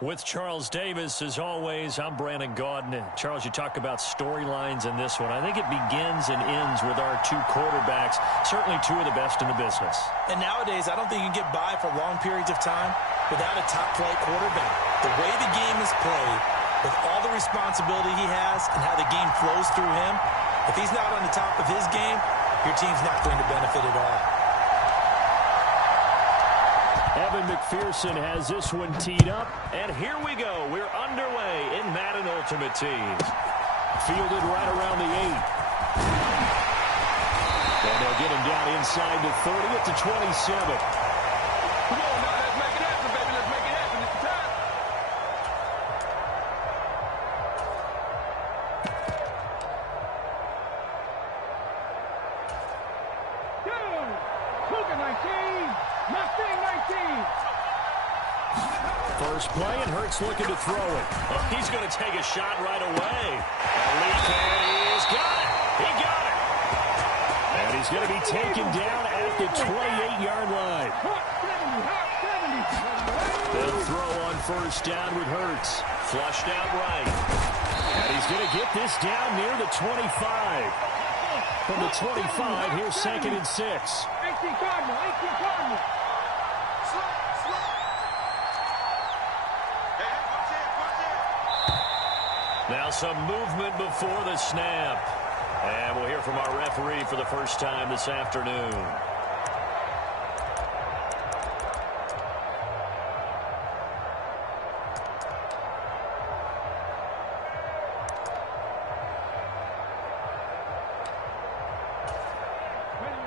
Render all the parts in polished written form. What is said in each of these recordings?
With Charles Davis, as always, I'm Brandon Gaudin. Charles, you talk about storylines in this one. I think it begins and ends with our two quarterbacks, certainly two of the best in the business. And nowadays, I don't think you can get by for long periods of time without a top-flight quarterback. The way the game is played, with all the responsibility he has and how the game flows through him, if he's not on the top of his game, your team's not going to benefit at all. Evan McPherson has this one teed up, and here we go. We're underway in Madden Ultimate Team. Fielded right around the 8. And they'll get him down inside the 30 at the 27. Come on now, let's make it happen, baby. Let's make it happen. It's time. Cougar 19. Mustang 19. First play, and Hurts looking to throw it. Oh, he's going to take a shot right away. Leap, and he's got it. He got it. And he's going to be taken down at the 28-yard line. They'll throw on first down with Hurts. Flushed out right. And he's going to get this down near the 25. From the 25, here's 2nd and 6. 18 Cardinal. 18 Cardinal. Now some movement before the snap. And we'll hear from our referee for the first time this afternoon.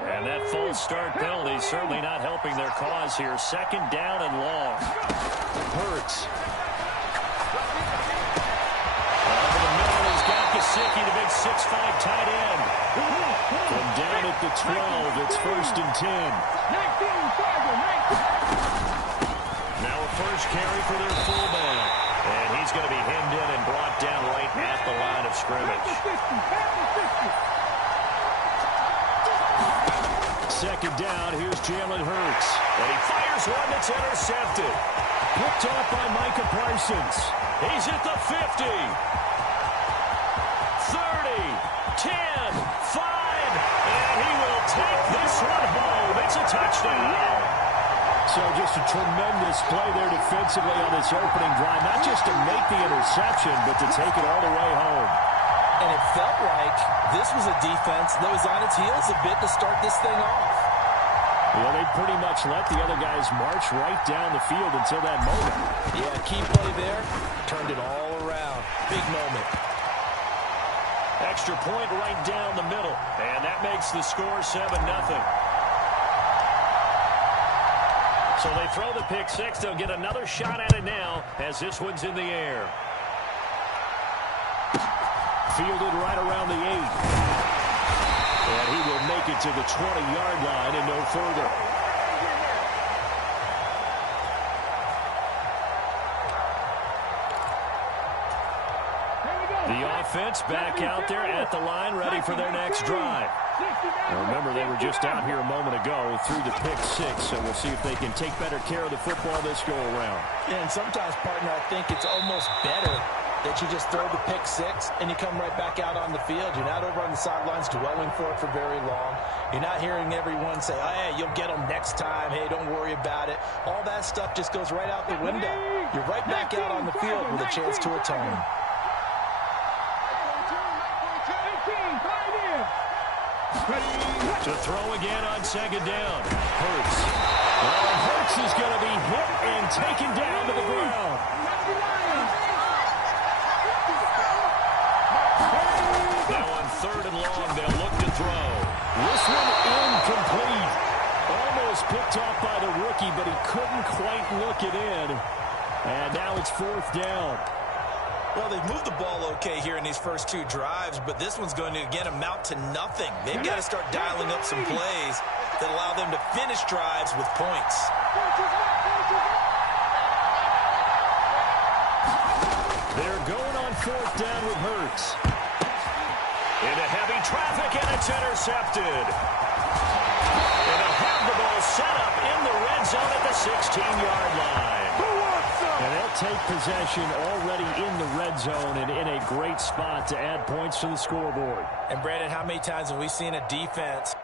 And that false start penalty certainly not helping their cause here. 2nd down and long. Hurts. Gesicki, the big 6'5" tight end. From down at the 12, it's 1st and 10. Now a first carry for their fullback. And he's going to be hemmed in and brought down right at the line of scrimmage. 2nd down, here's Jalen Hurts. And he fires one that's intercepted. Picked off by Micah Parsons. He's at the 50. 30, 10, 5, and he will take this one home. It's a touchdown. So just a tremendous play there defensively on this opening drive, not just to make the interception, but to take it all the way home. And it felt like this was a defense that was on its heels a bit to start this thing off. Yeah, they pretty much let the other guys march right down the field until that moment. Yeah, key play there, turned it all around. Big moment. Extra point right down the middle, and that makes the score 7-0. So they throw the pick six. They'll get another shot at it now as this one's in the air. Fielded right around the 8. And he will make it to the 20-yard line and no further. The offense back out there at the line, ready for their next drive. Now remember, they were just out here a moment ago through the pick six, so we'll see if they can take better care of the football this go-around. Yeah, and sometimes, partner, I think it's almost better that you just throw the pick six and you come right back out on the field. You're not over on the sidelines dwelling for it for very long. You're not hearing everyone say, oh, hey, you'll get them next time. Hey, don't worry about it. All that stuff just goes right out the window. You're right back out on the field with a chance to atone. To throw again on 2nd down. Hurts. Well, Hurts is going to be hit and taken down to the ground. Now on 3rd and long, they'll look to throw. This one incomplete. Almost picked off by the rookie, but he couldn't quite look it in. And now it's 4th down. Well, they've moved the ball okay here in these first two drives, but this one's going to, again, amount to nothing. They've got to start dialing up some plays that allow them to finish drives with points. They're going on 4th down with Hurts. Into heavy traffic, and it's intercepted. And they'll have the ball set up in the red zone at the 16-yard line. And they'll take possession already in the red zone and in a great spot to add points to the scoreboard. And, Brandon, how many times have we seen a defense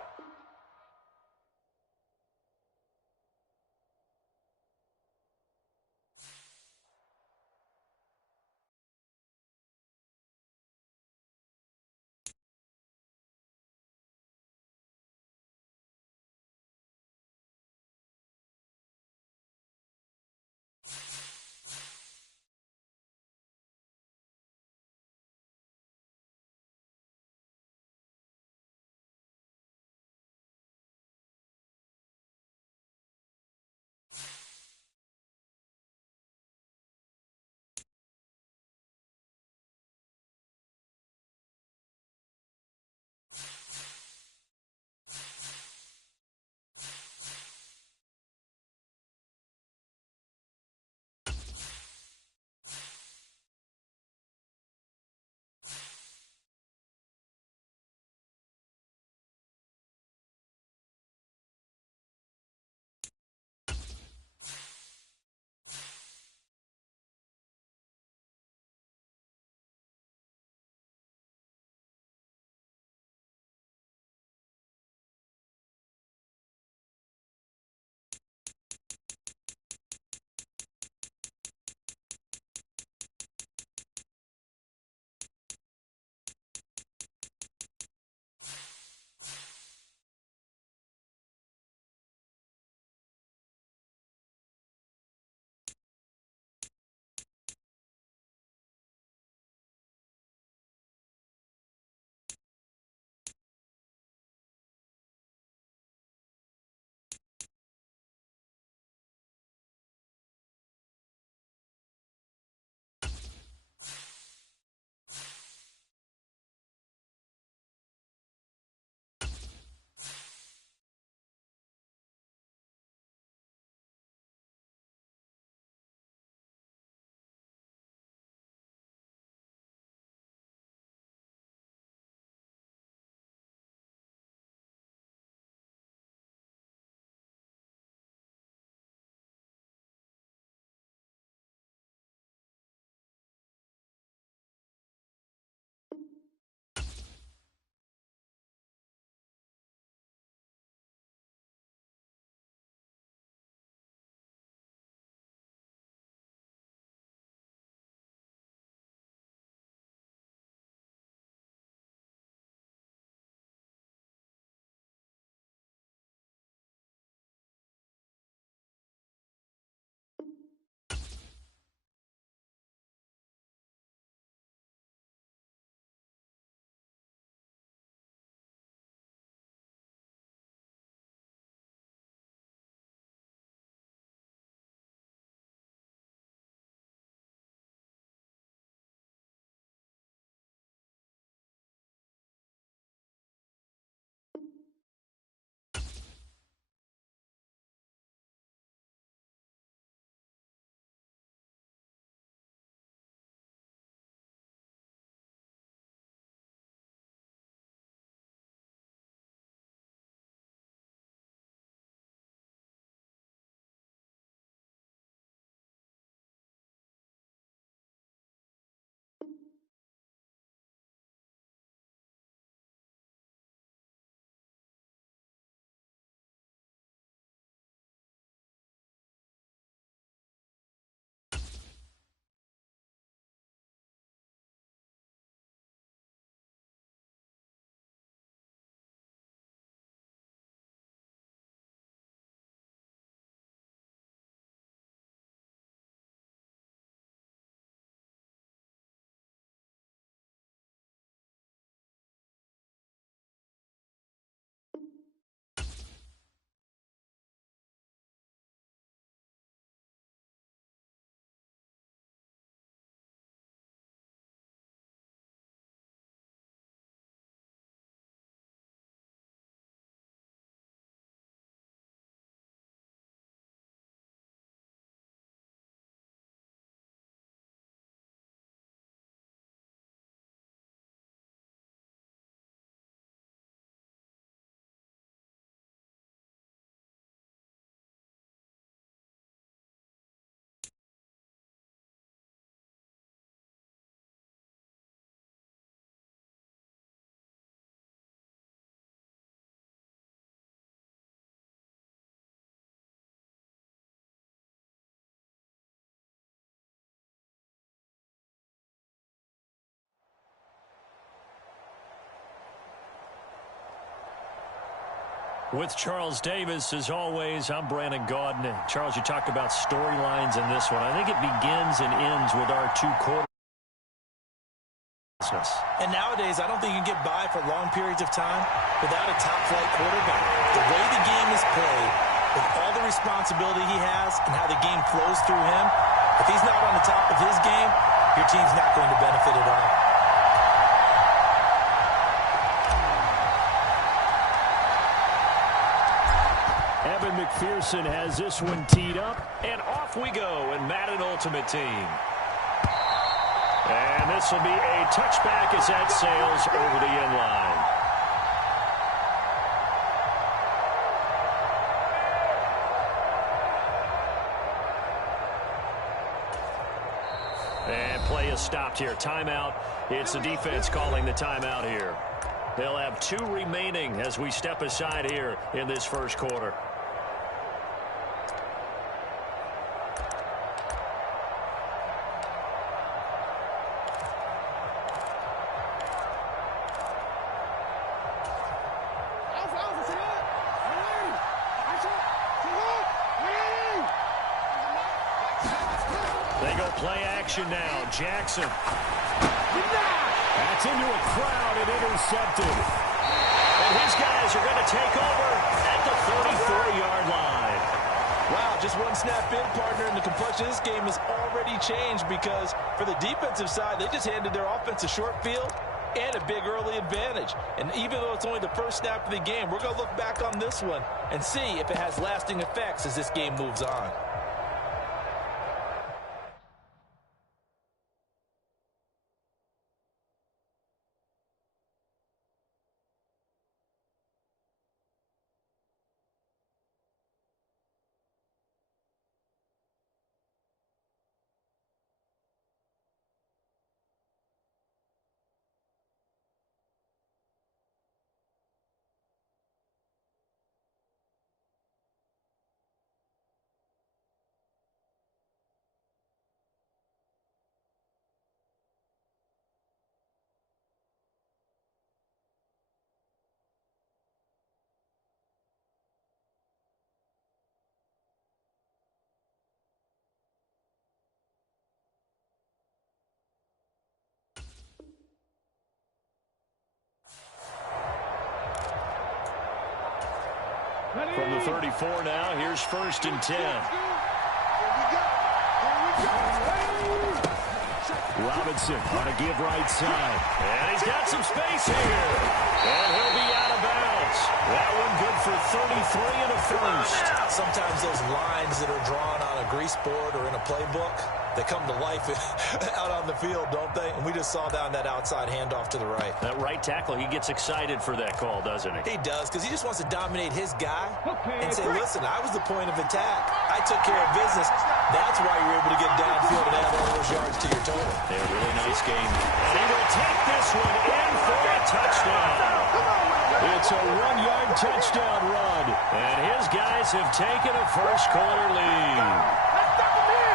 With Charles Davis, as always, I'm Brandon Gaudin. Charles, you talked about storylines in this one. I think it begins and ends with our two quarters. And nowadays, I don't think you can get by for long periods of time without a top-flight quarterback. The way the game is played, with all the responsibility he has and how the game flows through him, if he's not on the top of his game, your team's not going to benefit at all. Evan McPherson has this one teed up, and off we go in Madden Ultimate Team. And this will be a touchback as that sails over the end line. And play is stopped here. Timeout. It's the defense calling the timeout here. They'll have 2 remaining as we step aside here in this first quarter. They go play action now. Jackson. That's into a crowd and intercepted. And his guys are going to take over at the 34-yard line. Wow, just one snap in, partner, and the complexion of this game has already changed because for the defensive side, they just handed their offense a short field and a big early advantage. And even though it's only the first snap of the game, we're going to look back on this one and see if it has lasting effects as this game moves on. From the 34 now, here's 1st and 10. Robinson on a give right side. And he's got some space here. And he'll be out of bounds. That one good for 33 and a first. Sometimes those lines that are drawn on a grease board or in a playbook, they come to life out on the field, don't they? And we just saw down that outside handoff to the right. That right tackle, he gets excited for that call, doesn't he? He does, because he just wants to dominate his guy and say, listen, I was the point of attack. I took care of business. That's why you're able to get downfield and add all those yards to your total. A really nice game. And he will take this one in for a touchdown. It's a 1-yard touchdown run. And his guys have taken a first-quarter lead.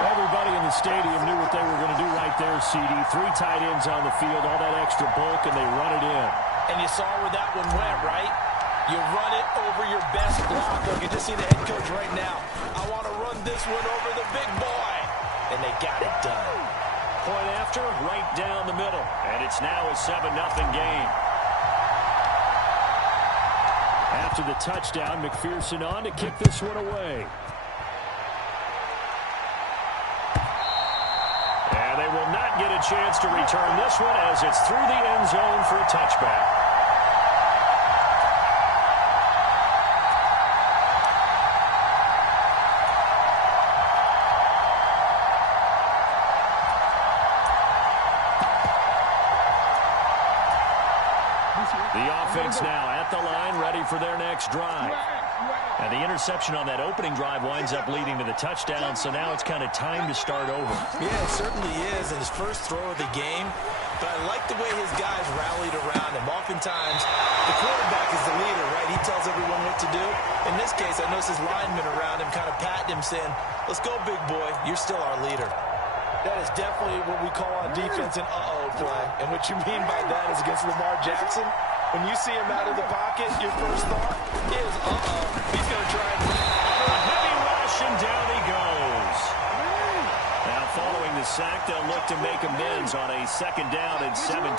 Everybody in the stadium knew what they were going to do right there, CD. 3 tight ends on the field, all that extra bulk, and they run it in. And you saw where that one went, right? You run it over your best blocker. You can just see the head coach right now. I want to run this one over the big boy. And they got it done. Point after, right down the middle. And it's now a 7-0 game. After the touchdown, McPherson on to kick this one away. And they will not get a chance to return this one as it's through the end zone for a touchback. The offense now at the line, ready for their next drive. And the interception on that opening drive winds up leading to the touchdown, so now it's kind of time to start over. Yeah, it certainly is in his first throw of the game. But I like the way his guys rallied around him. Oftentimes, the quarterback is the leader, right? He tells everyone what to do. In this case, I noticed his linemen around him kind of patting him, saying, let's go, big boy. You're still our leader. That is definitely what we call on defense an uh-oh play. And what you mean by that is against Lamar Jackson, When you see him out of the pocket, your first thought is, he's going to try and run. A heavy rush, and down he goes. Now, following the sack, they'll look to make amends on a second down and 17.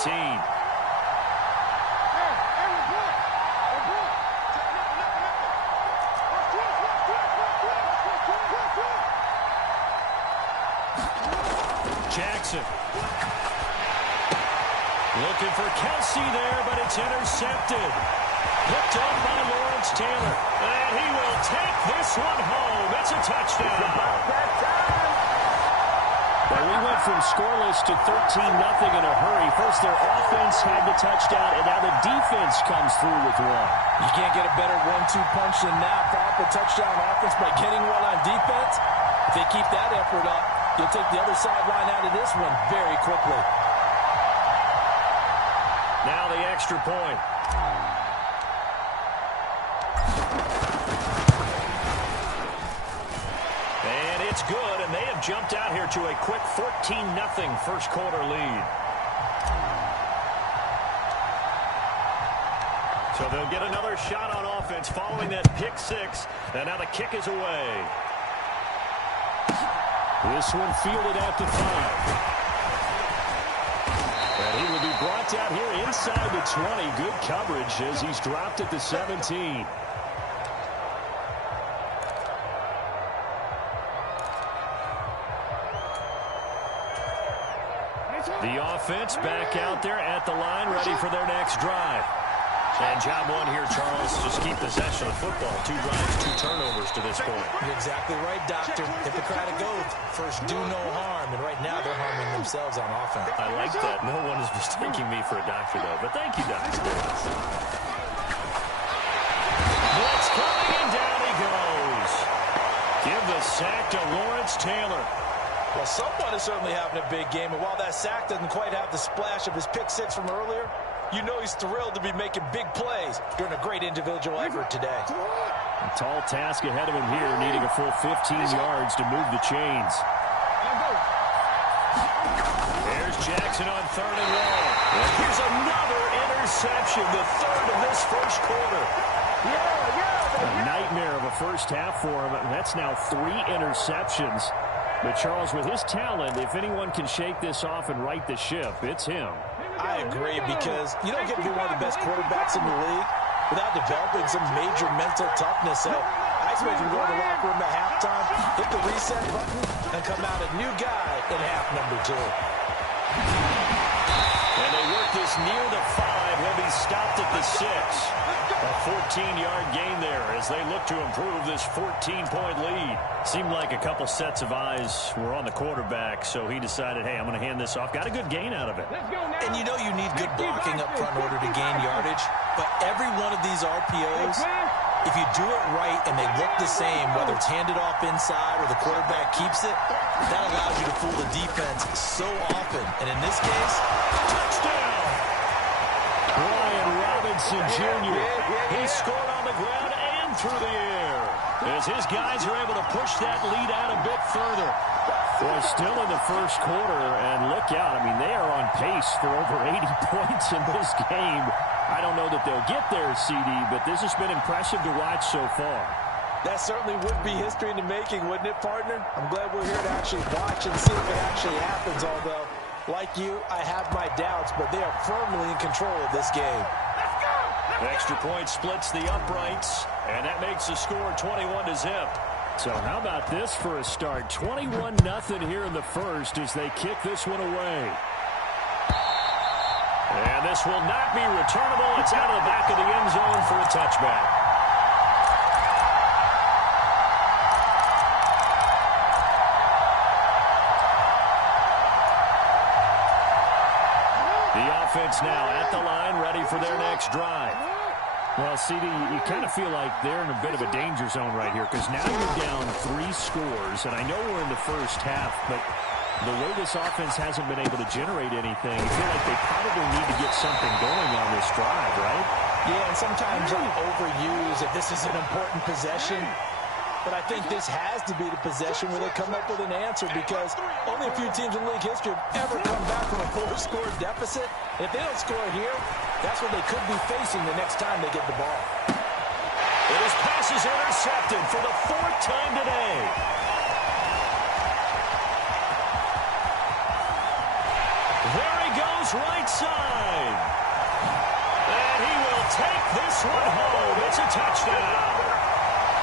Jackson. Looking for Kelsey there, but it's intercepted. Picked up by Lawrence Taylor. And he will take this one home. It's a touchdown. Well, we went from scoreless to 13-0 in a hurry. First, their offense had the touchdown, and now the defense comes through with one. You can't get a better 1-2 punch than that. Follow up a touchdown offense by getting one on defense. If they keep that effort up, you'll take the other sideline out of this one very quickly. Now the extra point. And it's good, and they have jumped out here to a quick 14-0 first quarter lead. So they'll get another shot on offense following that pick six, and now the kick is away. This one fielded at the 5. And he will be brought down here inside the 20. Good coverage as he's dropped at the 17. The offense back out there at the line, ready for their next drive. And job one here, Charles, just keep possession of the football. 2 drives, 2 turnovers to this point. You're exactly right, Doctor. Hippocratic oath. First, do no harm. And right now, they're harming themselves on offense. I like that. No one is mistaking me for a doctor, though. But thank you, Doctor. Blitz coming, and down he goes. Give the sack to Lawrence Taylor. Well, someone is certainly having a big game. And while that sack doesn't quite have the splash of his pick six from earlier, you know he's thrilled to be making big plays during a great individual effort today. A tall task ahead of him here, needing a full 15 yards to move the chains. There's Jackson on 3rd and long. And here's another interception, the 3rd of this first quarter. A nightmare of a first half for him. That's now 3 interceptions. But Charles, with his talent, if anyone can shake this off and right the ship, it's him. I agree, because you don't get to be one of the best quarterbacks in the league without developing some major mental toughness. So I expect him to go to the locker room at halftime, hit the reset button, and come out a new guy in half number 2. And they work this near the 5. He'll be stopped at the 6. A 14-yard gain there as they look to improve this 14-point lead. Seemed like a couple sets of eyes were on the quarterback, so he decided, hey, I'm going to hand this off. Got a good gain out of it. And you know you need good blocking up front in order to gain yardage, but every one of these RPOs, if you do it right and they look the same, whether it's handed off inside or the quarterback keeps it, that allows you to fool the defense so often. And in this case, touchdown! Brian Robinson Jr. He scored on the ground and through the air as his guys are able to push that lead out a bit further. Well, still in the first quarter, and look out. I mean, they are on pace for over 80 points in this game. I don't know that they'll get there, CD, but this has been impressive to watch so far. That certainly would be history in the making, wouldn't it, partner? I'm glad we're here to actually watch and see if it actually happens, although, like you, I have my doubts, but they are firmly in control of this game. Extra point splits the uprights, and that makes the score 21-0. So how about this for a start? 21-0 here in the first as they kick this one away. And this will not be returnable. It's out of the back of the end zone for a touchback. The offense now at the line, ready for their next drive. Well, CD, you kind of feel like they're in a bit of a danger zone right here because now you're down 3 scores, and I know we're in the first half, but the way this offense hasn't been able to generate anything, I feel like they probably need to get something going on this drive, right? Yeah, and sometimes I overuse if this is an important possession. But I think this has to be the possession where they come up with an answer, because only a few teams in league history have ever come back from a 4-score deficit. If they don't score here, That's what they could be facing the next time they get the ball. And his pass is intercepted for the 4th time today. There he goes, right side. And he will take this one home. It's a touchdown.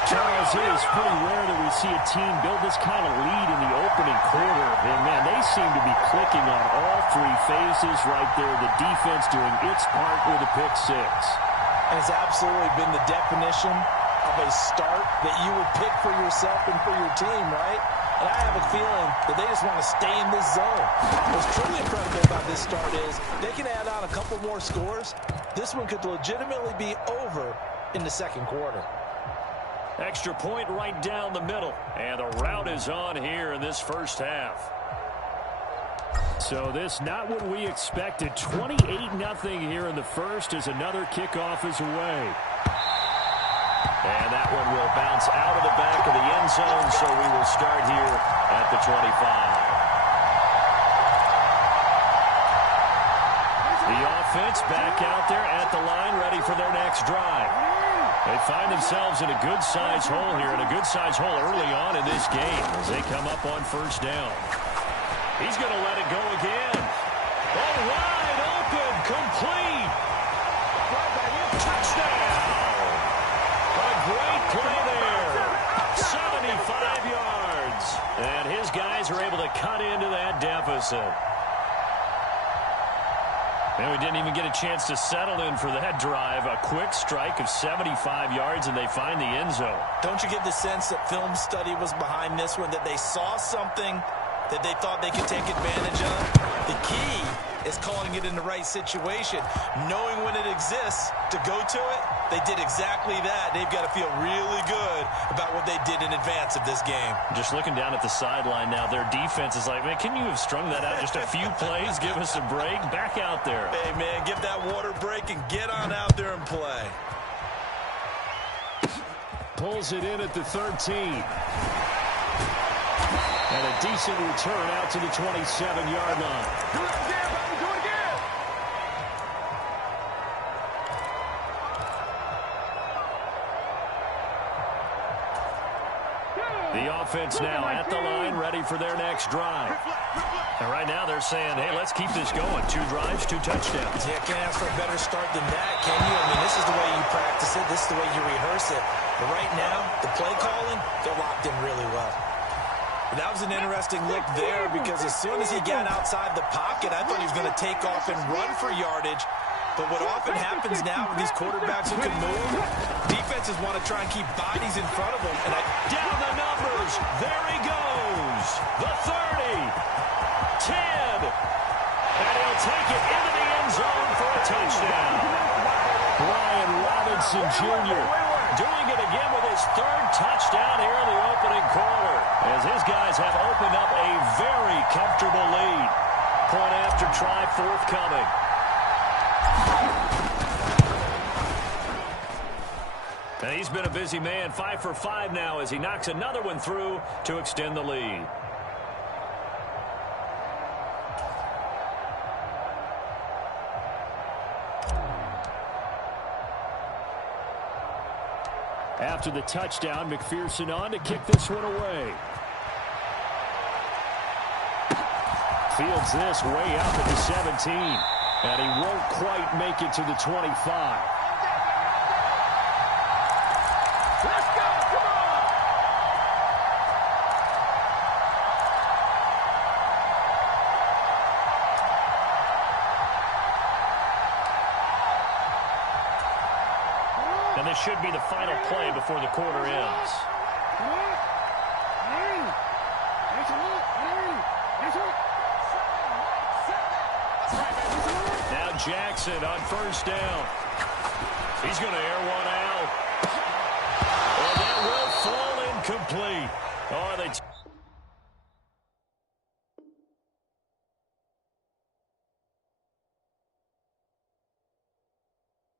Charles, it is pretty rare that we see a team build this kind of lead in the opening quarter. And, man, they seem to be clicking on all 3 phases right there. The defense doing its part with a pick 6. And it's absolutely been the definition of a start that you would pick for yourself and for your team, right? And I have a feeling that they just want to stay in this zone. What's truly incredible about this start is they can add on a couple more scores. This one could legitimately be over in the second quarter. Extra point right down the middle. And the route is on here in this first half. So this not what we expected. 28-0 here in the first as another kickoff is away. And that one will bounce out of the back of the end zone, so we will start here at the 25. The offense back out there at the line, ready for their next drive. They find themselves in a good-sized hole here, and a good-sized hole early on in this game as they come up on first down. He's going to let it go again. Oh, wide open, complete. Touchdown. A great play there. 75 yards. And his guys are able to cut into that deficit. And we didn't even get a chance to settle in for that drive. A quick strike of 75 yards, and they find the end zone. Don't you get the sense that film study was behind this one, that they saw something that they thought they could take advantage of? The key is calling it in the right situation. Knowing when it exists to go to it, they did exactly that. They've got to feel really good about what they did in advance of this game. Just looking down at the sideline now, their defense is like, man, can you have strung that out just a few plays? Give us a break. Back out there. Hey, man, give that water break and get on out there and play. Pulls it in at the 13. And a decent return out to the 27-yard line. Do it again, baby. Do it again. The offense now at the line, ready for their next drive. And right now they're saying, hey, let's keep this going. 2 drives, 2 touchdowns. Yeah, can't ask for a better start than that, can you? I mean, this is the way you practice it. This is the way you rehearse it. But right now, the play calling, they're locked in really well. That was an interesting look there because as soon as he got outside the pocket, I thought he was going to take off and run for yardage. But what often happens now with these quarterbacks who can move, defenses want to try and keep bodies in front of them. And down the numbers. There he goes. The 30. 10. And he'll take it into the end zone for a touchdown. Brian Robinson Jr. doing it again with his 3rd touchdown here in the opening quarter, as his guys have opened up a very comfortable lead. Point after try forthcoming. And he's been a busy man. 5 for 5 now as he knocks another one through to extend the lead. After the touchdown, McPherson on to kick this one away. Fields this way up at the 17. And he won't quite make it to the 25. Let's go. Come on. And this should be the final play before the quarter ends. Now Jackson on first down. He's going to air one out. And that will fall incomplete. Oh, they...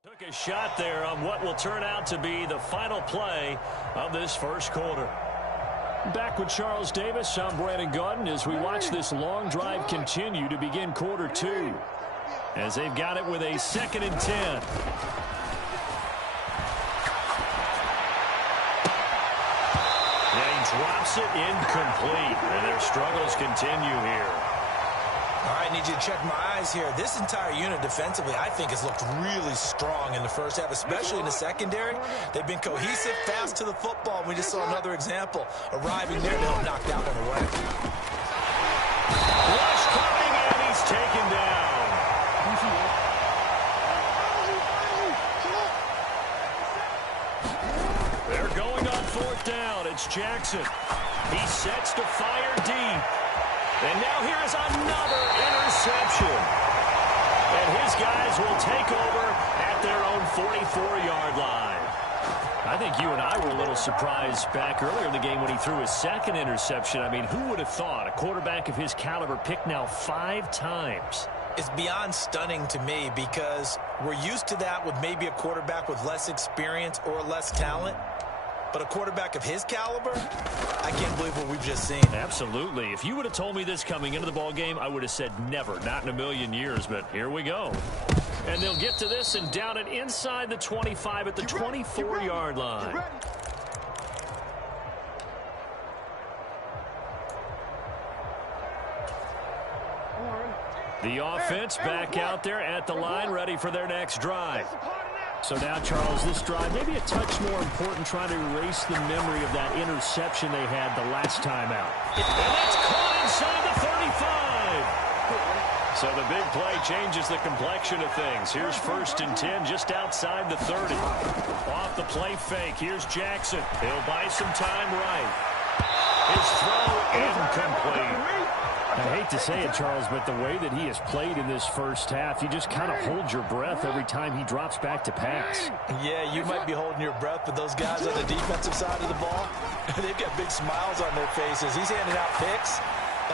took a shot there on what will turn out to be the final play of this first quarter. Back with Charles Davis, I'm Brandon Gaudin as we watch this long drive continue to begin quarter 2. as they've got it with a 2nd and 10. Drops it incomplete, and their struggles continue here. All right, I need you to check my eyes here. This entire unit defensively, I think, has looked really strong in the first half, especially in the secondary. They've been cohesive, fast to the football. We just saw another example arriving there to help knock that one away. Rush coming, and he's taken down. They're going on 4th down. It's Jackson. He sets to fire deep. And now here is another interception. And his guys will take over at their own 44-yard line. I think you and I were a little surprised back earlier in the game when he threw his 2nd interception. I mean, who would have thought a quarterback of his caliber picked now 5 times? It's beyond stunning to me because we're used to that with maybe a quarterback with less experience or less talent. But a quarterback of his caliber, I can't believe what we've just seen. Absolutely. If you would have told me this coming into the ball game, I would have said never, not in a million years. But here we go. And they'll get to this and down it inside the 25 at the 24-yard line. The offense back out there at the line, ready for their next drive. So now, Charles, this drive maybe a touch more important, trying to erase the memory of that interception they had the last time out. And that's caught inside the 35. So the big play changes the complexion of things. Here's 1st and 10 just outside the 30. Off the play fake. Here's Jackson. He'll buy some time right. His throw incomplete. I hate to say it, Charles, but the way that he has played in this first half, you just kind of hold your breath every time he drops back to pass. Yeah, you might be holding your breath, but those guys on the defensive side of the ball, they've got big smiles on their faces. He's handing out picks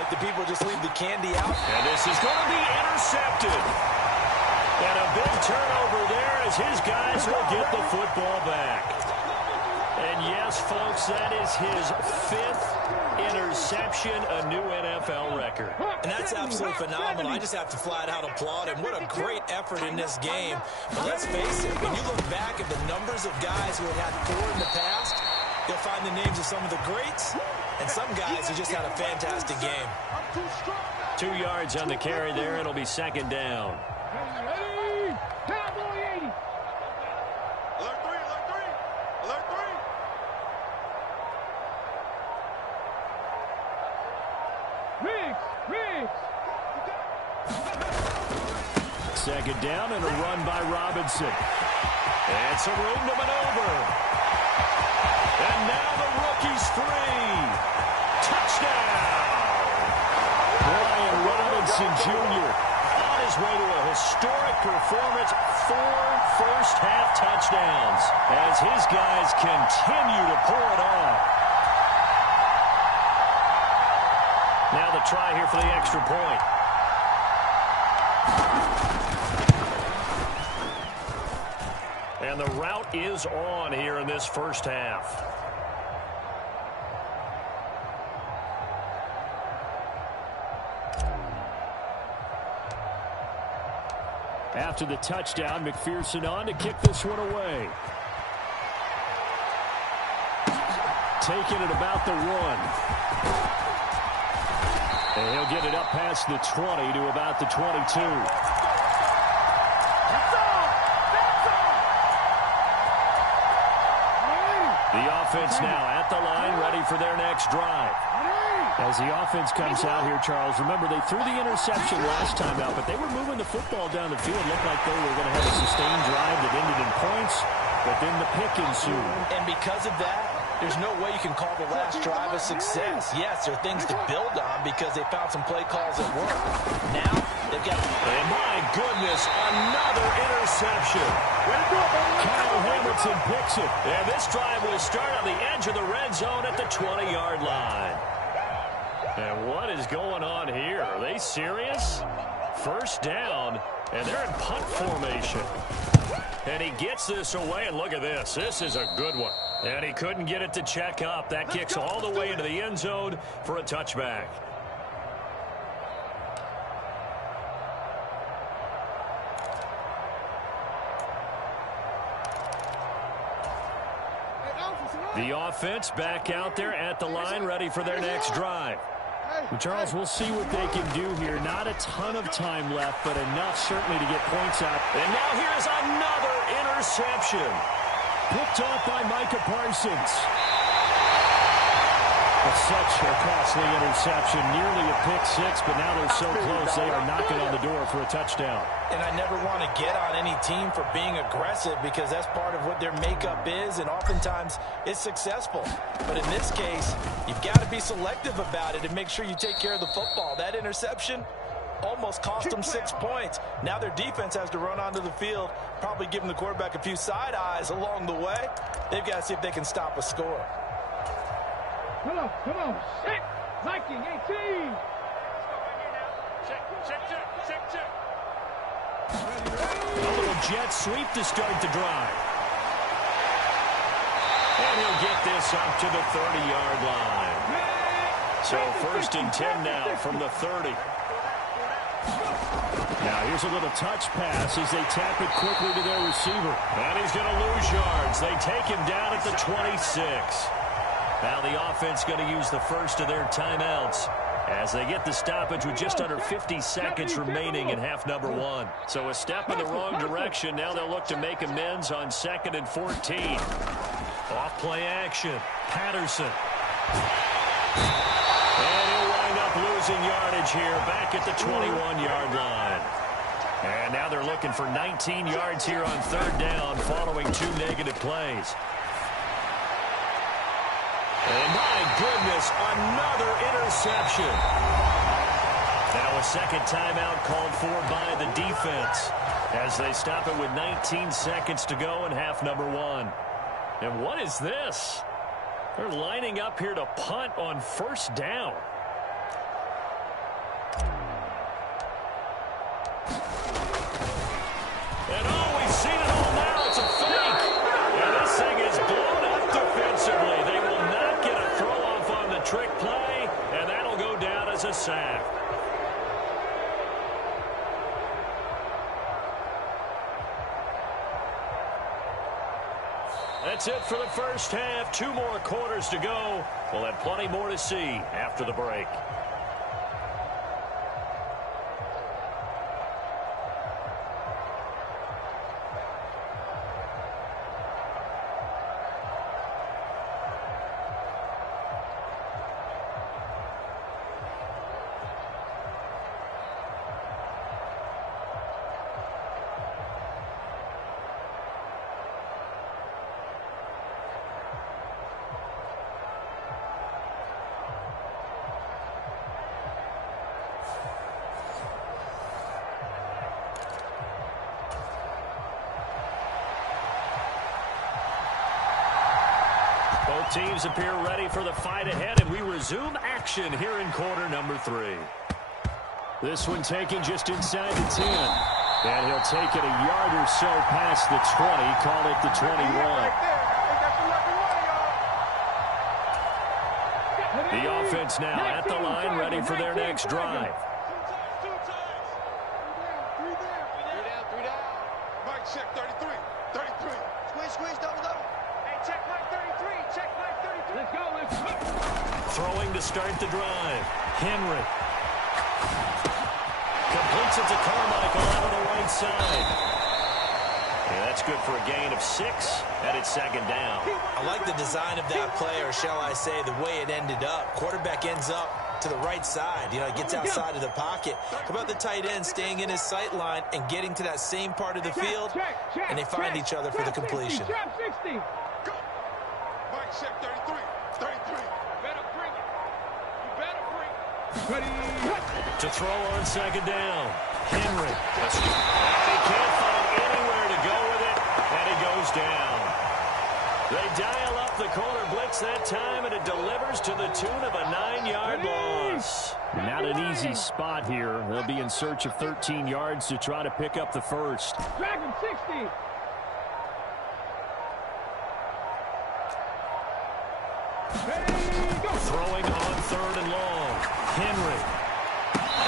like the people just leave the candy out. And this is going to be intercepted. And a big turnover there as his guys will get the football back. And yes, folks, that is his 5th interception, a new NFL record. And that's absolutely phenomenal. I just have to flat out applaud him. What a great effort in this game. But let's face it, when you look back at the numbers of guys who have had 4 in the past, you'll find the names of some of the greats and some guys who just had a fantastic game. 2 yards on the carry there. It'll be 2nd down. Second down and a run by Robinson. And some room to maneuver. And now the rookie's free. Touchdown! Brian Robinson Jr. on his way to a historic performance. 4 first-half touchdowns as his guys continue to pour it on. Now the try here for the extra point. And the route is on here in this first half. After the touchdown, McPherson on to kick this one away. Taking it about the 1. And he'll get it up past the 20 to about the 22. The offense now at the line, ready for their next drive. As the offense comes out here, Charles, remember they threw the interception last time out, but they were moving the football down the field. Looked like they were going to have a sustained drive that ended in points, but then the pick ensued. And because of that, there's no way you can call the last drive a success. Yes, there are things to build on because they found some play calls that work. Now, they've got... And my goodness, another interception. Kyle Hamilton picks it. And this drive will start on the edge of the red zone at the 20-yard line. And what is going on here? Are they serious? First down, and they're in punt formation. And he gets this away, and look at this. This is a good one. And he couldn't get it to check up. That kicks all the way into the end zone for a touchback. The offense back out there at the line, ready for their next drive. Well, Charles, we'll see what they can do here. Not a ton of time left, but enough certainly to get points out. And now here's another interception. Picked off by Micah Parsons. Such a costly interception. Nearly a pick six, but now they're so close they are knocking on the door for a touchdown. And I never want to get on any team for being aggressive because that's part of what their makeup is, and oftentimes it's successful. But in this case, you've got to be selective about it and make sure you take care of the football. That interception almost cost them 6 points. Now their defense has to run onto the field, probably giving the quarterback a few side eyes along the way. They've got to see if they can stop a score. Come on. Check. Viking 18. Check. A little jet sweep to start the drive. And he'll get this up to the 30-yard line. So 1st and 10 now from the 30. Now here's a little touch pass as they tap it quickly to their receiver. And he's going to lose yards. They take him down at the 26. Now the offense going to use the first of their timeouts as they get the stoppage with just under 50 seconds remaining in half number 1. So a step in the wrong direction. Now they'll look to make amends on 2nd and 14. Off play action. Patterson. And he'll wind up losing yardage here back at the 21-yard line. And now they're looking for 19 yards here on 3rd down following 2 negative plays. And my goodness, another interception. Now a second timeout called for by the defense as they stop it with 19 seconds to go in half number 1. And what is this? They're lining up here to punt on 1st down. And we've seen it all now. It's a fake. And this thing is blown up defensively. They will not get a throw off on the trick play, and that'll go down as a sack. That's it for the first half. 2 more quarters to go. We'll have plenty more to see after the break. Both teams appear ready for the fight ahead, and we resume action here in quarter number 3. This one taken just inside the 10. And he'll take it a yard or so past the 20, call it the 21. The offense now at the line, ready for their next drive. Three down. Mike, check 33. Squeeze, double. Hey, check Mike 33. Let's go. Throwing to start the drive. Henry. Completes it to Carmichael out on the right side. Yeah, that's good for a gain of 6, and it's 2nd down. I like the design of that play, or shall I say the way it ended up. Quarterback ends up to the right side. He gets outside of the pocket. How about the tight end staying in his sight line and getting to that same part of the field, and they find each other for the completion. Trap 60. Go. Mike, check 33. Better bring it. You better bring it. Ready. To throw on 2nd down. Henry. He can't find anywhere to go with it, and he goes down. They dial up the corner blitz that time, and it delivers to the tune of a 9-yard loss. Not an easy spot here. They'll be in search of 13 yards to try to pick up the first. Dragon 60. Throwing on 3rd and long. Henry.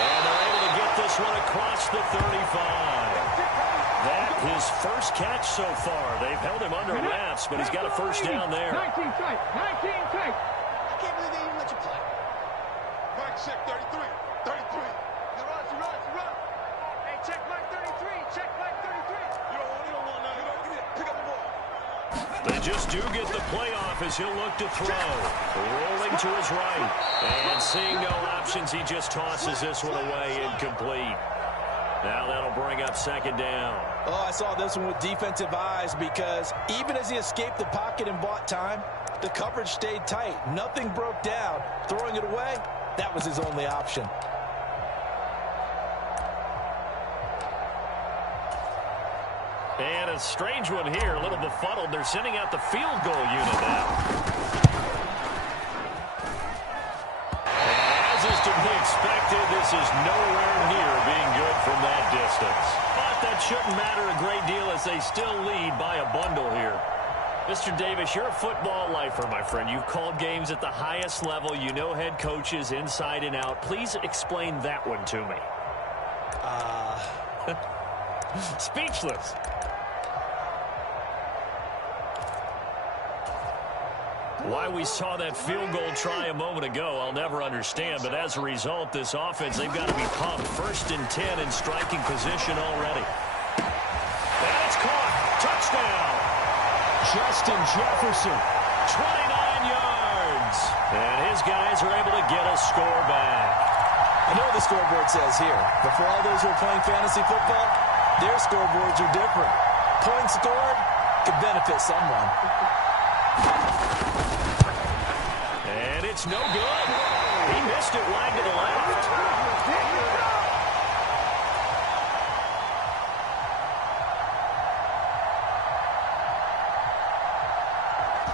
And they're able to get this one across the 35. That his first catch so far. They've held him under wraps, but he's got a first down there. 19 tight. 19 tight. I can't believe they even let you play. Mike check 33. 33. You run. Hey, check Mike 33. Check Mike 33. You don't want none. Pick up the ball. They just do get the playoff as he'll look to throw. Rolling to his right. And seeing no options, he just tosses this one away incomplete. Now that'll bring up second down. Oh, I saw this one with defensive eyes because even as he escaped the pocket and bought time, the coverage stayed tight. Nothing broke down. Throwing it away, that was his only option. And a strange one here, a little befuddled. They're sending out the field goal unit now. As is to be expected, this is nowhere near being good from that distance. But that shouldn't matter a great deal as they still lead by a bundle here. Mr. Davis, you're a football lifer, my friend. You've called games at the highest level. You know head coaches inside and out. Please explain that one to me. Speechless. Why we saw that field goal try a moment ago, I'll never understand. But as a result, this offense, they've got to be pumped. 1st and 10 in striking position already. And it's caught. Touchdown. Justin Jefferson, 29 yards. And his guys are able to get a score back. I know the scoreboard says here, but for all those who are playing fantasy football, their scoreboards are different. Points scored could benefit someone. And it's no good. He missed it wide to the left.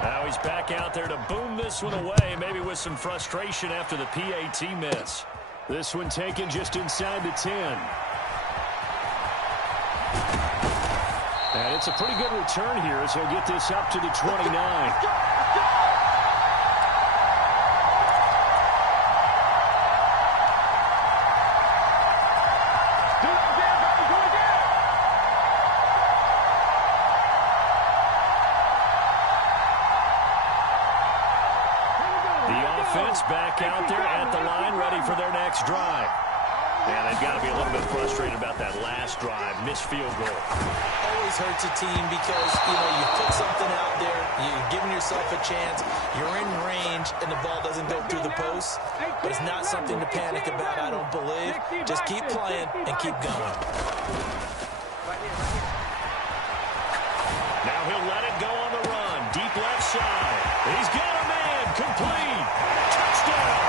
Now he's back out there to boom this one away, maybe with some frustration after the PAT miss. This one taken just inside the 10. And it's a pretty good return here as he'll get this up to the 29. Back out there at the line, ready for their next drive. And they've got to be a little bit frustrated about that last drive, missed field goal. Always hurts a team because, you put something out there, you're giving yourself a chance, you're in range, and the ball doesn't go through the post. But it's not something to panic about, I don't believe. Just keep playing and keep going. Now he'll let it go on the run. Deep left side. He's got a man. Complete. Touchdown.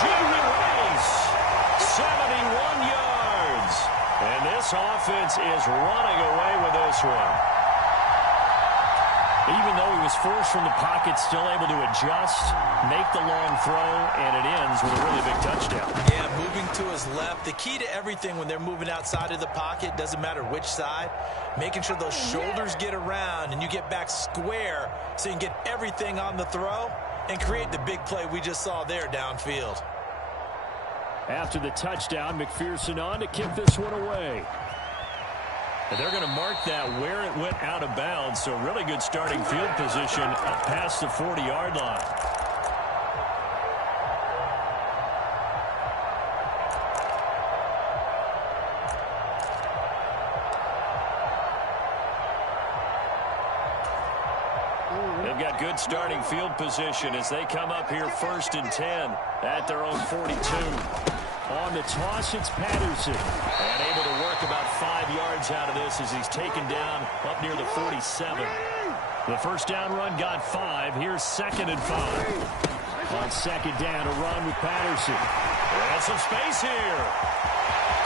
Jimmy Rice. 71 yards. And this offense is running away with this one. Even though he was forced from the pocket, still able to adjust, make the long throw, and it ends with a really big touchdown. Yeah, moving to his left. The key to everything when they're moving outside of the pocket, doesn't matter which side, making sure those shoulders get around and you get back square so you can get everything on the throw and create the big play we just saw there downfield. After the touchdown, McPherson on to kick this one away. And they're going to mark that where it went out of bounds, so really good starting field position past the 40-yard line. They've got good starting field position as they come up here 1st and 10 at their own 42. On the toss, it's Patterson. And able to work about 5 yards out of this as he's taken down up near the 47. The first down run got 5. Here's 2nd and 5. On 2nd down, a run with Patterson. And some space here.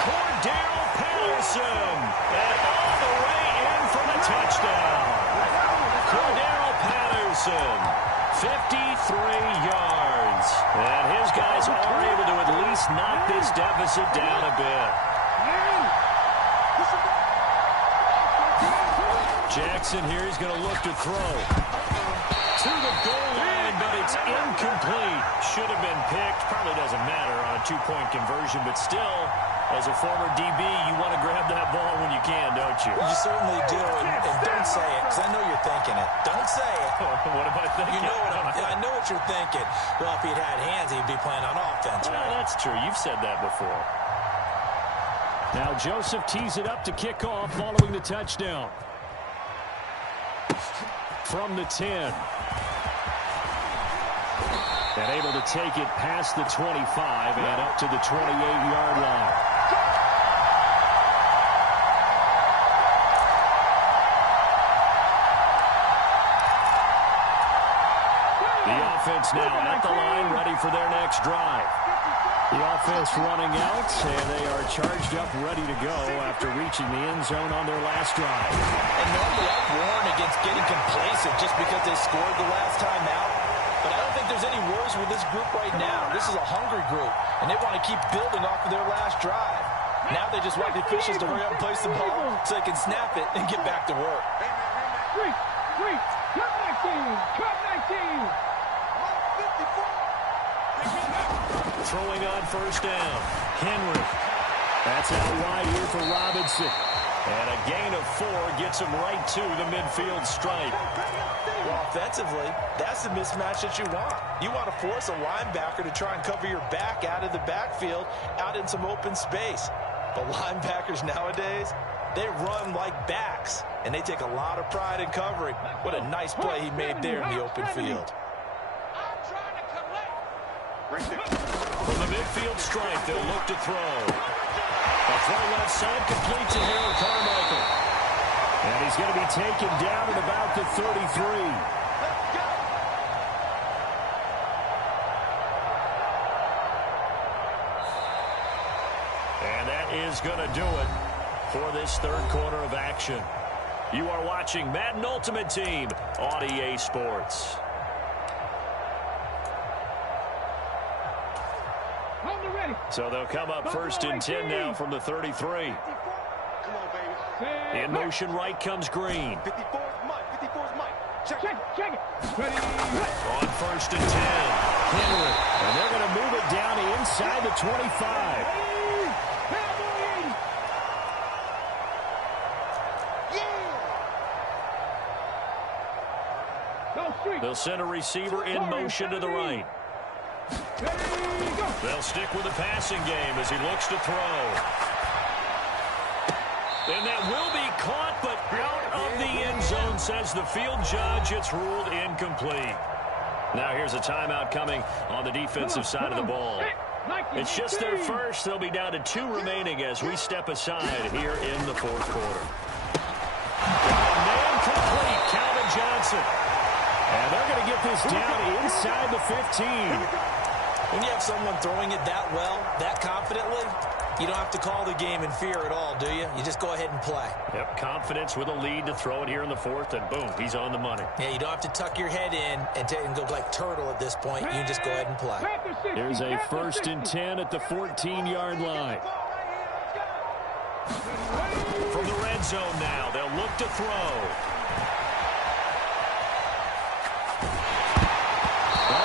Cordell Patterson. And all the way in for the touchdown. Cordell Patterson, 53 yards. And his guys are able to at least knock this deficit down a bit. Jackson here is going to look to throw. To the goal line, but it's incomplete. Should have been picked. Probably doesn't matter on a 2-point conversion, but still As a former DB, you want to grab that ball when you can, don't you? You certainly do, and don't say it, because I know you're thinking it. Don't say it. What am I thinking? You know I know what you're thinking. Well, if he'd had hands, he'd be playing on offense, right? Well, that's true. You've said that before. Now Joseph tees it up to kick off following the touchdown. From the 10. And able to take it past the 25 and up to the 28-yard line. The offense now at the line, ready for their next drive. The offense running out, and they are charged up, ready to go after reaching the end zone on their last drive. And normally I'd warn against getting complacent just because they scored the last time out. But I don't think there's any worries with this group right now. This is a hungry group, and they want to keep building off of their last drive. Now they just want the officials to hurry up and place the ball so they can snap it and get back to work. Throwing on first down. Henry. That's out wide here for Robinson. And a gain of 4 gets him right to the midfield stripe. Well, offensively, that's the mismatch that you want. You want to force a linebacker to try and cover your back out of the backfield, out in some open space. But linebackers nowadays, they run like backs, and they take a lot of pride in covering. What a nice play he made there in the open field. From the midfield stripe, they'll look to throw. A throw left side complete to Harold Carmichael. And he's going to be taken down at about the 33. And that is going to do it for this third quarter of action. You are watching Madden Ultimate Team on EA Sports. So they'll come up first and 10 now from the 33. In motion right comes Green. Check it. On first and 10. Henry. And they're going to move it down to inside the 25. They'll send a receiver in motion to the right. They'll stick with the passing game as he looks to throw. And that will be caught, but out of the end zone, says the field judge. It's ruled incomplete. Now here's a timeout coming on the defensive side of the ball. It's just their first. They'll be down to 2 remaining as we step aside here in the fourth quarter. Man complete, Calvin Johnson. And they're going to get this down inside the 15. When you have someone throwing it that well, that confidently, you don't have to call the game in fear at all, do you? You just go ahead and play. Yep, confidence with a lead to throw it here in the fourth, and boom, he's on the money. Yeah, you don't have to tuck your head in and go like turtle at this point. You can just go ahead and play. Here's a first and 10 at the 14-yard line. From the red zone now, they'll look to throw.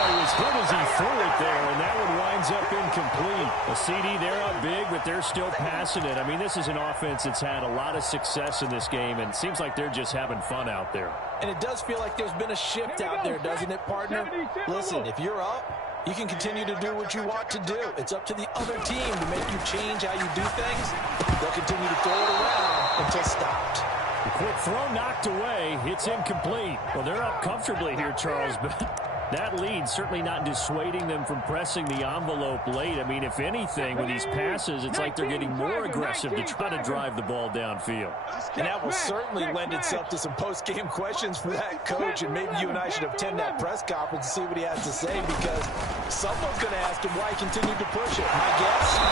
As good as he threw it there, and that one winds up incomplete. A CD, they're up big, but they're still passing it. I mean, this is an offense that's had a lot of success in this game, and it seems like they're just having fun out there. And it does feel like there's been a shift out there, doesn't it, partner? Listen, if you're up, you can continue to do what you want to do. It's up to the other team to make you change how you do things. They'll continue to throw it around until stopped. The quick throw knocked away. It's incomplete. Well, they're up comfortably here, Charles, but that lead certainly not dissuading them from pressing the envelope late. I mean, if anything, with these passes, it's like they're getting more aggressive to try to drive the ball downfield. And that will certainly lend itself to some post-game questions for that coach, and maybe you and I should attend that press conference and see what he has to say, because someone's going to ask him why he continued to push it. My guess, he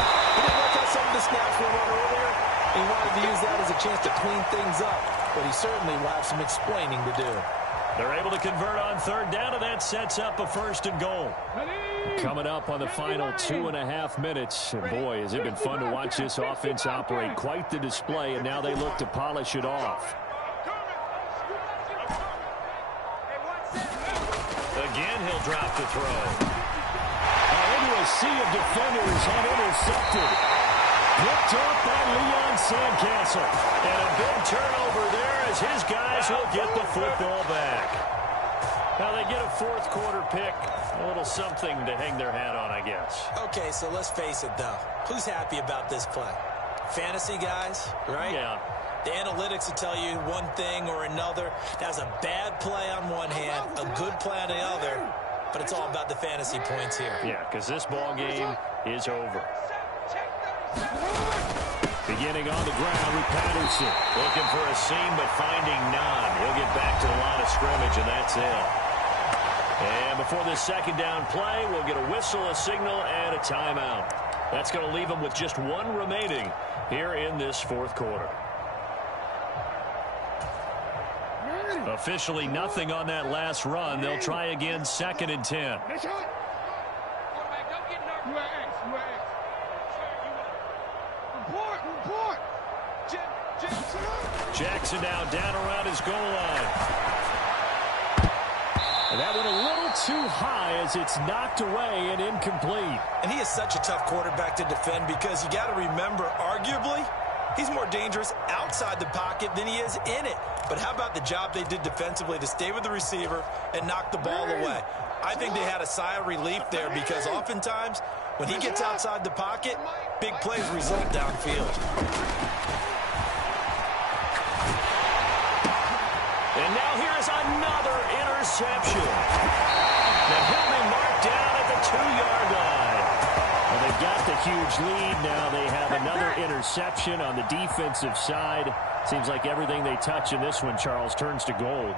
didn't look at some of the snaps we run earlier, and he wanted to use that as a chance to clean things up, but he certainly will have some explaining to do. They're able to convert on third down, and that sets up a first and goal. Coming up on the final 2.5 minutes. And boy, has it been fun to watch this offense operate. Quite the display, and now they look to polish it off. Again, he'll drop the throw. Into a sea of defenders and intercepted. Picked up by Leon Sandcastle. And a big turnover there as his guys will get the football back. Now they get a fourth quarter pick. A little something to hang their hat on, I guess. Okay, so let's face it, though. Who's happy about this play? Fantasy guys, right? Yeah. The analytics will tell you one thing or another. That's a bad play on one hand, a good play on the other, but it's all about the fantasy points here. Yeah, because this ball game is over. Beginning on the ground with Patterson. Looking for a seam, but finding none. He'll get back to the line of scrimmage, and that's it. And before this second down play, we'll get a whistle, a signal, and a timeout. That's going to leave them with just one remaining here in this fourth quarter. Officially nothing on that last run. They'll try again, 2nd and 10. Jackson now down around his goal line. And that went a little too high as it's knocked away and incomplete. And he is such a tough quarterback to defend because you got to remember, arguably, he's more dangerous outside the pocket than he is in it. But how about the job they did defensively to stay with the receiver and knock the ball away? I think they had a sigh of relief there because oftentimes when he gets outside the pocket, big plays result downfield. And now here's another interception. Now he'll be marked down at the 2-yard line. Well, they've got the huge lead. Now they have another interception on the defensive side. Seems like everything they touch in this one, Charles, turns to gold.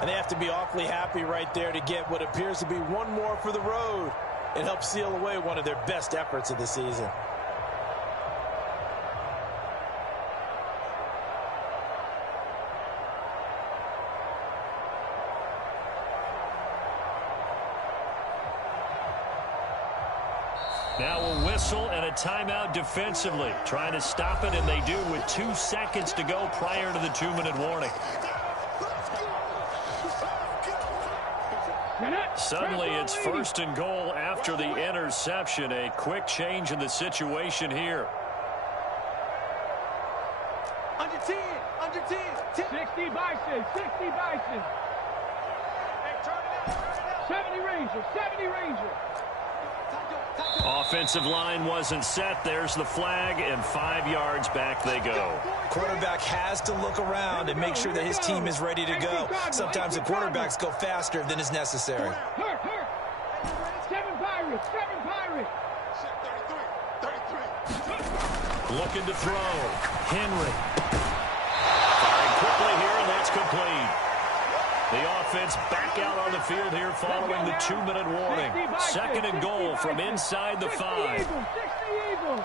And they have to be awfully happy right there to get what appears to be one more for the road. It helps seal away one of their best efforts of the season. Now a whistle and a timeout defensively. Trying to stop it, and they do with 2 seconds to go prior to the 2-minute warning. Suddenly it's 1st and goal after the interception. A quick change in the situation here. Under 10, under 10. 60 Bison, 60 Bison. Hey, turn it out. 70 Ranger, 70 Ranger. Offensive line wasn't set. There's the flag, and 5 yards back they go. Quarterback has to look around and make sure that his team is ready to go. Sometimes the quarterbacks go faster than is necessary. 7 Pirates, 7 Pirates. 33. Looking to throw. Henry. Firing quickly here, and that's complete. The offense back out on the field here following the 2-minute warning. 2nd and goal from inside the 5.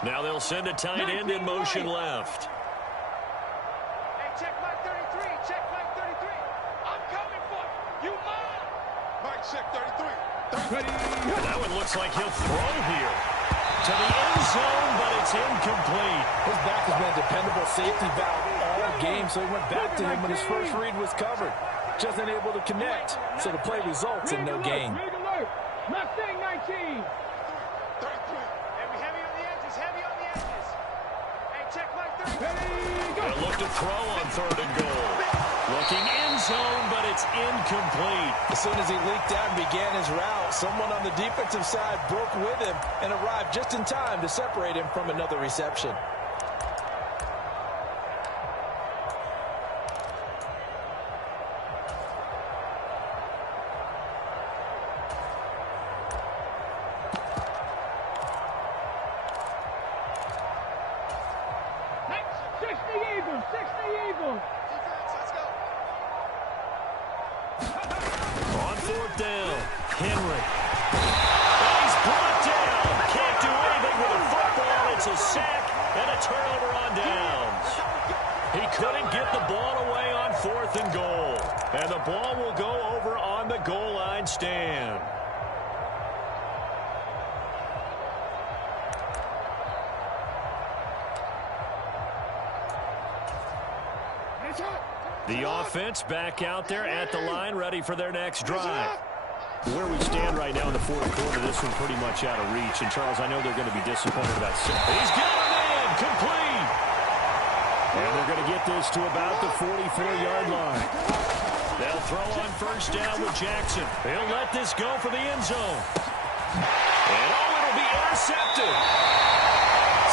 Now they'll send a tight end in motion left. Hey, check Mike 33. Check Mike 33. I'm coming for you. You mine. Mike, check 33. That one looks like he'll throw here. To the end zone, but it's incomplete. His back has been a dependable safety valve all game, so he went back to him when his first read was covered. Just unable to connect, so the play results in no gain. Mustang 19. 33. Hey, we heavy on the edges, heavy on the edges. Hey, check Mike 33. They'll look to throw on 3rd and goal. Looking end zone, but it's incomplete. As soon as he leaked out and began his route, someone on the defensive side broke with him and arrived just in time to separate him from another reception. On 4th down, Henry. And he's brought down. Can't do anything with a football. It's a sack and a turnover on downs. He couldn't get the ball away on 4th and goal. And the ball will go over on the goal line stand. The offense back out there at the line, ready for their next drive. Where we stand right now in the 4th quarter, this one pretty much out of reach. And, Charles, I know they're going to be disappointed about it. He's got him in. complete. And they're going to get this to about the 44-yard line. They'll throw on first down with Jackson. He'll let this go for the end zone. And it'll be intercepted.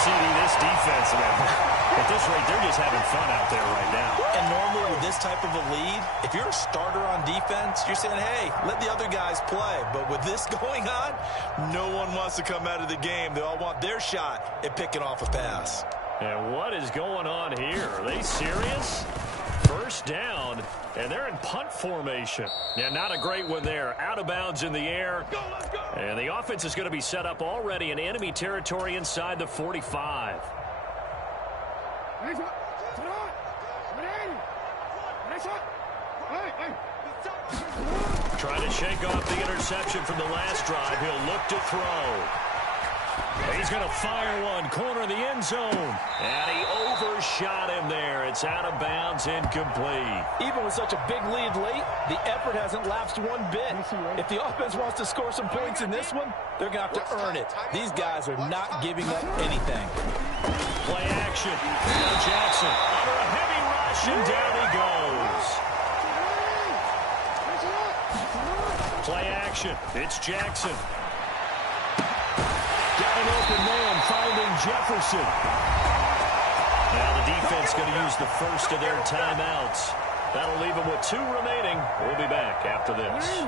CD, this defense, at this rate, they're just having fun out there right now. And normally with this type of a lead, if you're a starter on defense, you're saying, hey, let the other guys play. But with this going on, no one wants to come out of the game. They all want their shot at picking off a pass. And what is going on here? Are they serious? First down, and they're in punt formation. Yeah, not a great one there. Out of bounds in the air. And the offense is going to be set up already in enemy territory inside the 45. Trying to shake off the interception from the last drive. He'll look to throw. He's going to fire one, corner of the end zone. And he overshot him there. It's out of bounds, incomplete. Even with such a big lead late, the effort hasn't lapsed one bit. If the offense wants to score some points in this one, they're going to have to earn it. These guys are not giving up anything. Play action. Now Jackson under a heavy rush, and down he goes. Play action. It's Jackson. Got an open man, finding Jefferson. Now the defense going to use the first of their timeouts. That'll leave them with 2 remaining. We'll be back after this.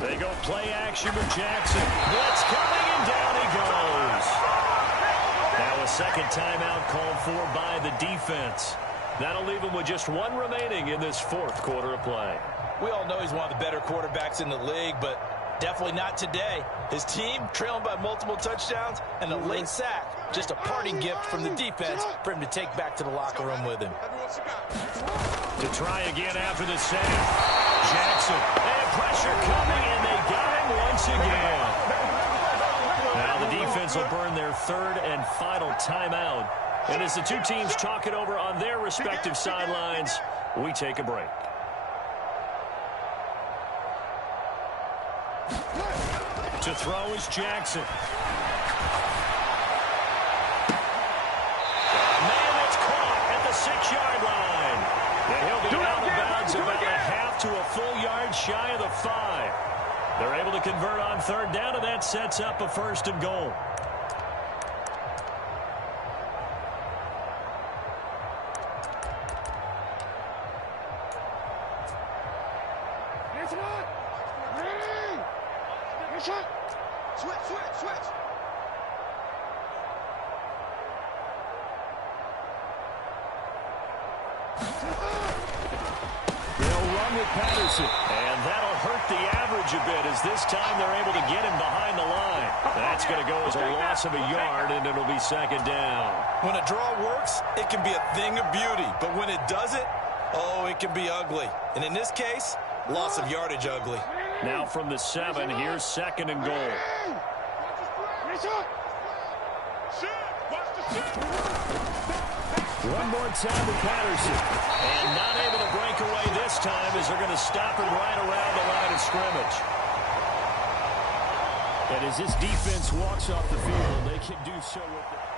They go play action with Jackson. Blitz coming, and down he goes. Now a second timeout called for by the defense. That'll leave him with just 1 remaining in this 4th quarter of play. We all know he's one of the better quarterbacks in the league, but definitely not today. His team trailing by multiple touchdowns, and a late sack, just a parting gift from the defense for him to take back to the locker room with him. To try again after the sack. Jackson, and pressure coming, and they got him once again. Now the defense will burn their 3rd and final timeout. And as the 2 teams talk it over on their respective sidelines, we take a break. To throw is Jackson. Man, it's caught at the 6-yard line. And he'll be out of bounds about a half to a full yard shy of the 5. They're able to convert on 3rd down, and that sets up a 1st and goal. Switch. They'll run with Patterson, and that'll hurt the average a bit as this time they're able to get him behind the line. That's going to go as a loss of a yard, and it'll be 2nd down. When a draw works, it can be a thing of beauty, but when it doesn't, oh, it can be ugly. And in this case, loss of yardage ugly. Now from the 7, here's 2nd and goal. One more time with Patterson. And not able to break away this time as they're going to stop him right around the line of scrimmage. And as this defense walks off the field, they can do so with it.